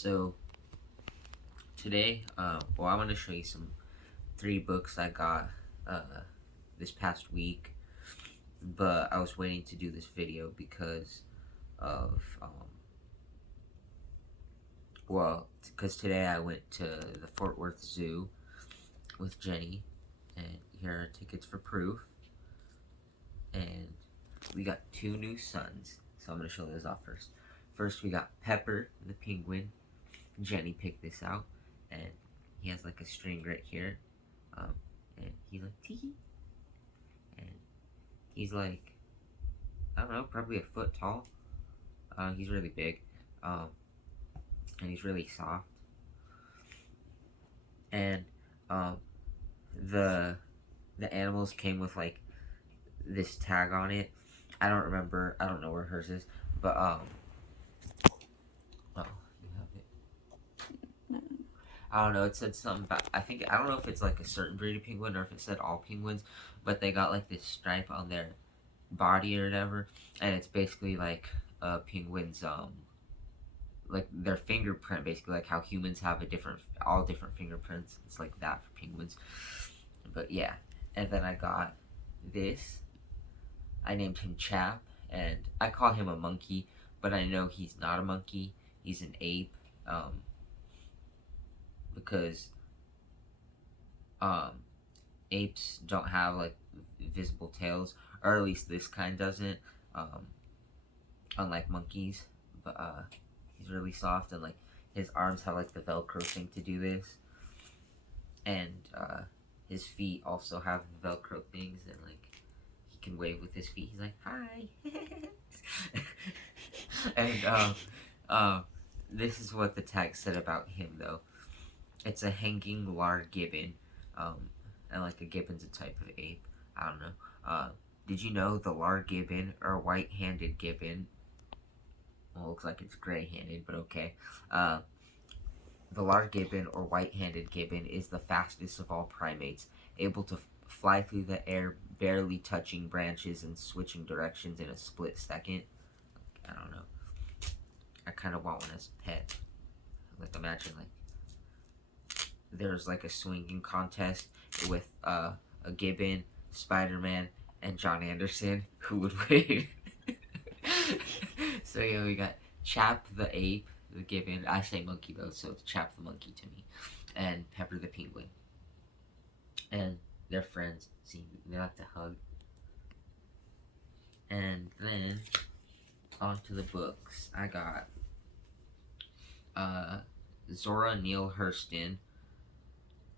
So today, I'm going to show you some 3 books I got uh, this past week, but I was waiting to do this video because of, because today I went to the Fort Worth Zoo with Jenny, and here are tickets for proof, and we got 2 new sons, so I'm going to show those off first. First, we got Pepper, the penguin. Jenny picked this out, and he has like a string right here. And he's like, tee. And he's like, I don't know, probably a foot tall. He's really big. And he's really soft. And the animals came with like this tag on it. I don't remember. I don't know where hers is, but oh, you have it. I don't know. It said something about. I don't know if it's like a certain breed of penguin or if it said all penguins, but they got like this stripe on their body or whatever, and it's basically like a penguin's like their fingerprint, basically like how humans have all different fingerprints. It's like that for penguins. But yeah, and then I got this. I named him Chap, and I call him a monkey, but I know he's not a monkey. He's an ape, because um, apes don't have like visible tails, or at least this kind doesn't. Unlike monkeys, but he's really soft, and like his arms have like the Velcro thing to do this, and his feet also have the Velcro things, and like he can wave with his feet. He's like, hi. And this is what the tag said about him, though. It's a hanging lar gibbon, and like a gibbon's a type of ape. I don't know. Did you know the lar gibbon, or white-handed gibbon? Well, it looks like it's gray-handed, but okay. The lar gibbon, or white-handed gibbon, is the fastest of all primates, able to fly through the air, barely touching branches and switching directions in a split second. I don't know. I kind of want one as a pet. Like, imagine, like, there's, like, a swinging contest with, a gibbon, Spider-Man, and John Anderson. Who would win? So, yeah, we got Chap the ape, the gibbon. I say monkey, though, so it's Chap the monkey to me. And Pepper the penguin. And they're friends. See, they like to hug. And then, on to the books. I got Zora Neale Hurston,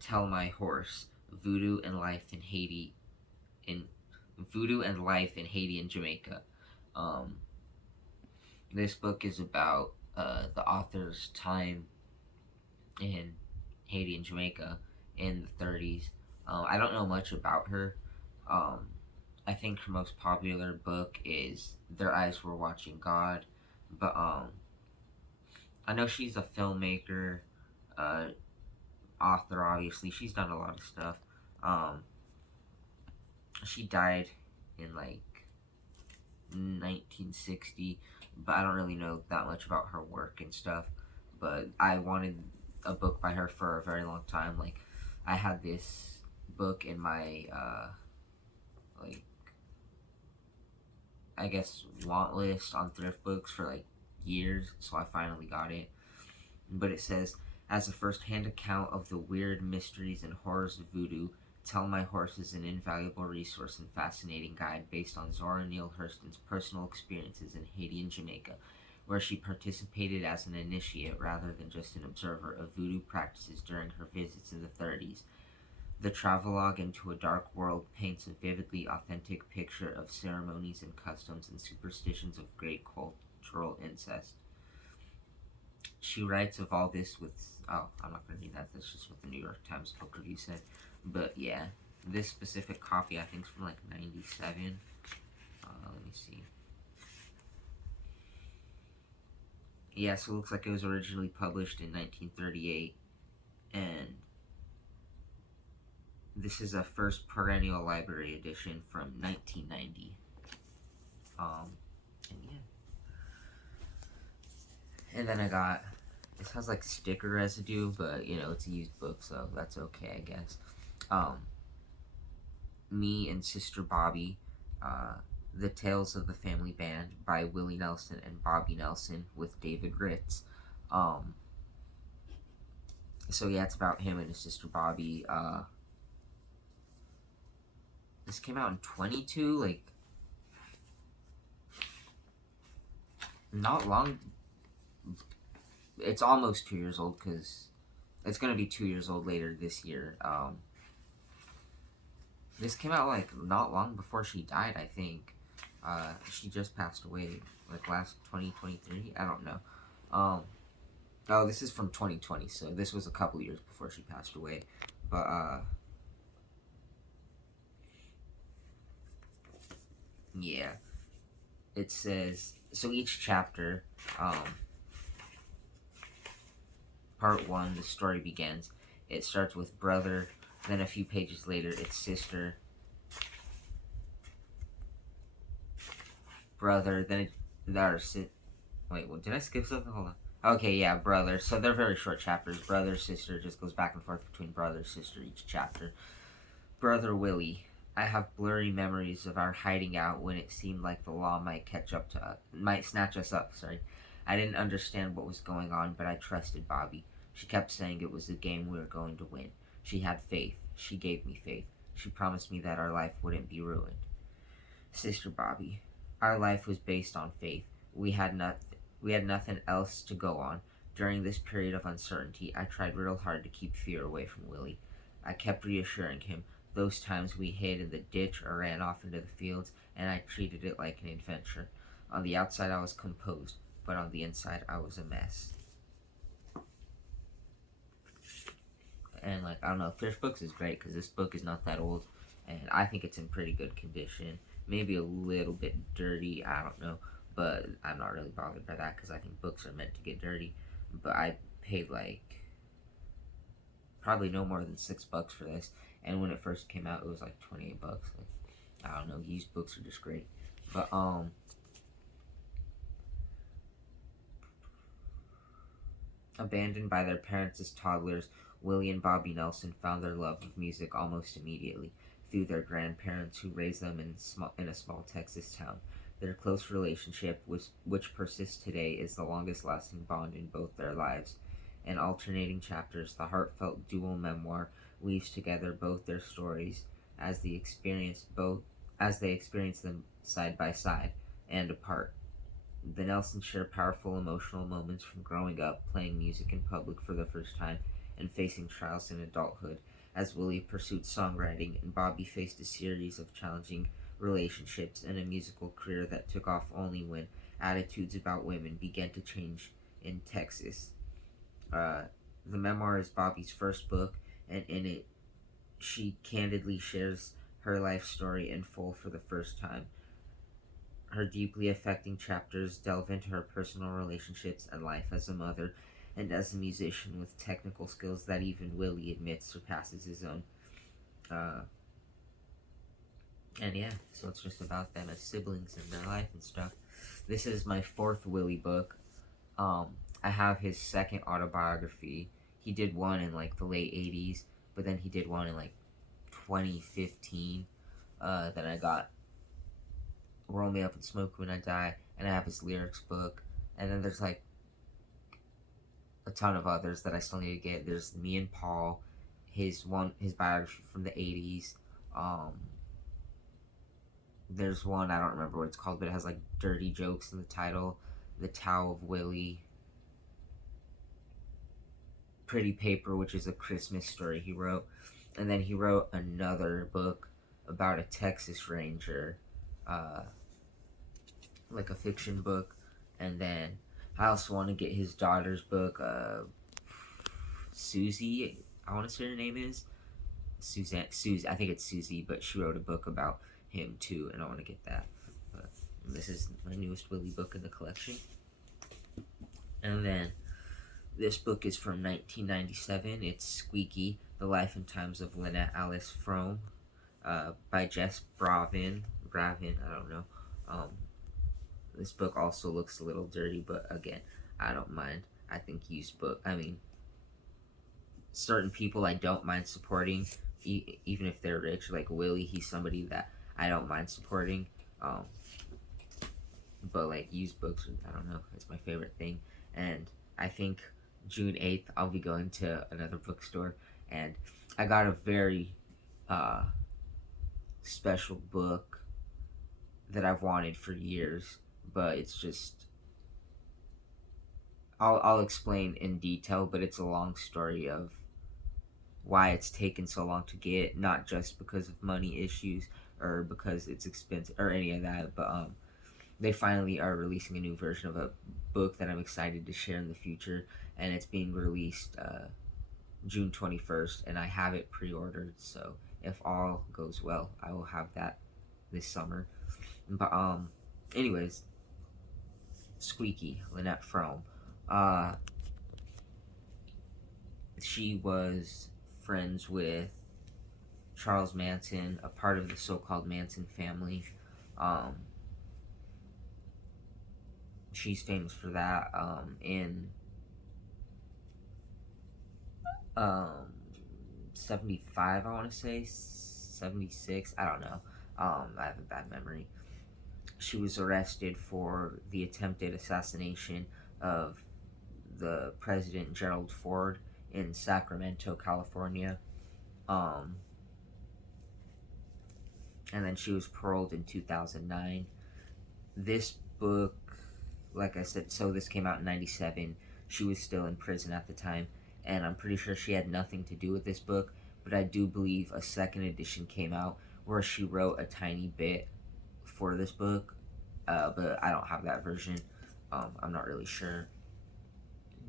Tell My Horse, Voodoo and Life in Haiti and Jamaica. This book is about the author's time in Haiti and Jamaica in the 30s. I don't know much about her. I think her most popular book is Their Eyes Were Watching God, but I know she's a filmmaker, author. Obviously, she's done a lot of stuff. She died in like 1960, but I don't really know that much about her work and stuff. But I wanted a book by her for a very long time. Like, I had this book in my like, I guess, want list on thrift books for like years, so I finally got it. But it says, as a first-hand account of the weird mysteries and horrors of voodoo, Tell My Horse is an invaluable resource and fascinating guide based on Zora Neale Hurston's personal experiences in Haiti and Jamaica, where she participated as an initiate rather than just an observer of voodoo practices during her visits in the 30s. The travelogue into a dark world paints a vividly authentic picture of ceremonies and customs and superstitions of great cultural incest. She writes of all this with... Oh, I'm not going to read that. That's just what the New York Times book review said. But yeah, this specific copy, I think, is from like 97. Let me see. Yeah, so it looks like it was originally published in 1938. And this is a first perennial library edition from 1990. And yeah. And then I got This has like sticker residue, but you know it's a used book, so that's okay, I guess. Um, Me and Sister Bobby, uh, The Tales of the Family Band by Willie Nelson and Bobby Nelson with David Ritz. Um, so yeah, it's about him and his sister Bobby. This came out in 22, like not long. It's almost 2 years old because it's gonna be 2 years old later this year. This came out like not long before she died, I think. She just passed away like last 2023. I don't know. Um, oh, this is from 2020, so this was a couple years before she passed away. But yeah, it says so each chapter. Part one, the story begins. It starts with brother. Then a few pages later, it's sister, brother. Then it, wait, what, did I skip something? Hold on. Okay, yeah, brother. So they're very short chapters. Brother, sister, just goes back and forth between brother, sister each chapter. Brother Willie. I have blurry memories of our hiding out when it seemed like the law might catch up to us, might snatch us up. Sorry, I didn't understand what was going on, but I trusted Bobby. She kept saying it was a game we were going to win. She had faith. She gave me faith. She promised me that our life wouldn't be ruined. Sister Bobby. Our life was based on faith. We had nothing else to go on. During this period of uncertainty, I tried real hard to keep fear away from Willie. I kept reassuring him. Those times we hid in the ditch or ran off into the fields, and I treated it like an adventure. On the outside, I was composed, but on the inside, I was a mess. And like I don't know, Fish Books is great because this book is not that old, and I think it's in pretty good condition. Maybe a little bit dirty, I don't know, but I'm not really bothered by that because I think books are meant to get dirty. But I paid like probably no more than $6 for this, and when it first came out, it was like $28. Like, I don't know, used books are just great. But abandoned by their parents as toddlers, Willie and Bobby Nelson found their love of music almost immediately through their grandparents who raised them in a small Texas town. Their close relationship, which persists today, is the longest lasting bond in both their lives. In alternating chapters, the heartfelt dual memoir weaves together both their stories as they experience them side by side and apart. The Nelsons share powerful emotional moments from growing up, playing music in public for the first time, and facing trials in adulthood. As Willie pursued songwriting and Bobby faced a series of challenging relationships and a musical career that took off only when attitudes about women began to change in Texas. Uh, the memoir is Bobby's first book, and in it, she candidly shares her life story in full for the first time. Her deeply affecting chapters delve into her personal relationships and life as a mother and as a musician with technical skills that even Willie admits surpasses his own. Uh, and yeah, so it's just about them as siblings and their life and stuff. This is my fourth Willie book. Um, I have his second autobiography. He did one in like the late 80s, but then he did one in like 2015 that I got Roll Me Up and Smoke When I Die, and I have his lyrics book, and then there's like a ton of others that I still need to get. There's Me and Paul, his biography from the 80s. Um, there's one I don't remember what it's called, but it has like dirty jokes in the title. The Tao of Willie, Pretty Paper, which is a Christmas story he wrote, and then he wrote another book about a Texas Ranger, uh, like a fiction book, and then I also want to get his daughter's book, Susie. I want to say her name is Suzanne. Susie, I think it's Susie, but she wrote a book about him too, and I want to get that. But this is my newest Willie book in the collection, and then this book is from 1997. It's Squeaky: The Life and Times of Lynette Alice Frome, by Jess Bravin. I don't know. This book also looks a little dirty, but again, I don't mind. I think certain people I don't mind supporting, even if they're rich. Like Willie, he's somebody that I don't mind supporting. Um, but like used books, I don't know, it's my favorite thing. And I think June 8th, I'll be going to another bookstore, and I got a very uh, special book that I've wanted for years, but it's just I'll explain in detail, but it's a long story of why it's taken so long to get, not just because of money issues or because it's expensive or any of that, but they finally are releasing a new version of a book that I'm excited to share in the future, and it's being released June 21st, and I have it pre-ordered. So if all goes well, I will have that this summer. But anyways, Squeaky Lynette Fromme, uh, she was friends with Charles Manson, a part of the so-called Manson family. Um, she's famous for that. In um, 75, I want to say 76. I don't know. I have a bad memory. She was arrested for the attempted assassination of the president Gerald Ford in Sacramento, California. Um, and then she was paroled in 2009. This book, like I said, so this came out in 97. She was still in prison at the time, and I'm pretty sure she had nothing to do with this book, but I do believe a second edition came out where she wrote a tiny bit for this book, but I don't have that version. I'm not really sure.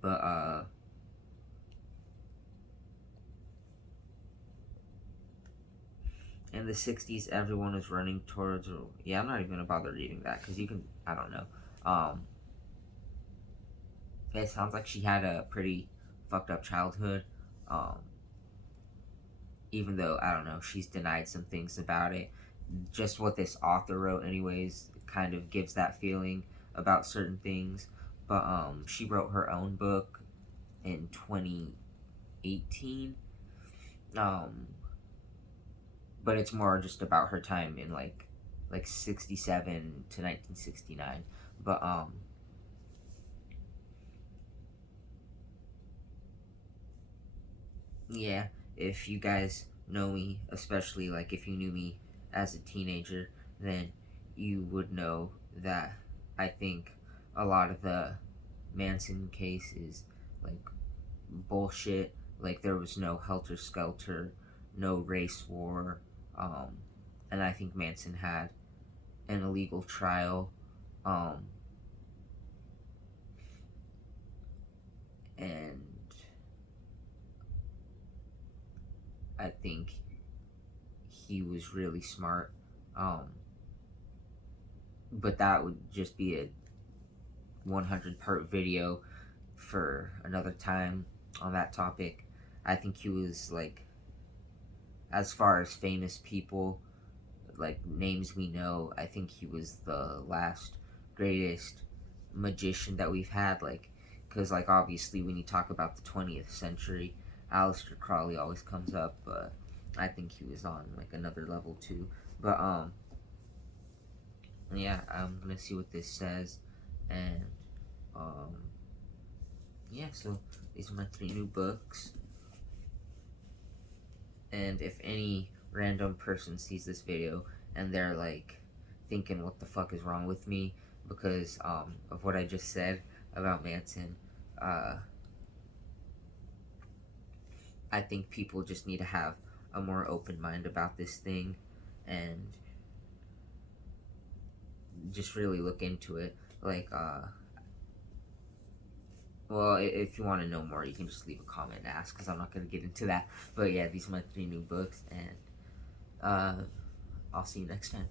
But, in the 60s, everyone was running towards. Yeah, I'm not even gonna bother reading that because you can. I don't know. It sounds like she had a pretty fucked up childhood. Um, even though I don't know, she's denied some things about it. Just what this author wrote, anyways, kind of gives that feeling about certain things. But she wrote her own book in 2018. Um, but it's more just about her time in like 67 to 1969. But yeah, if you guys know me, especially like if you knew me as a teenager, then you would know that I think a lot of the Manson case is like bullshit. Like there was no helter skelter, no race war, um, and I think Manson had an illegal trial, um, and I think he was really smart. Um, but that would just be a 100-part video for another time on that topic. I think he was like, as far as famous people, like names we know, I think he was the last greatest magician that we've had. Like, because like obviously when you talk about the 20th century, Aleister Crowley always comes up, but I think he was on like another level too. But yeah, I'm gonna see what this says, and um, yeah. So these are my 3 new books, and if any random person sees this video and they're like thinking what the fuck is wrong with me because of what I just said about Manson, uh, I think people just need to have a more open mind about this thing and just really look into it. Like, well, if you want to know more, you can just leave a comment and ask because I'm not going to get into that. But yeah, these are my 3 new books, and I'll see you next time.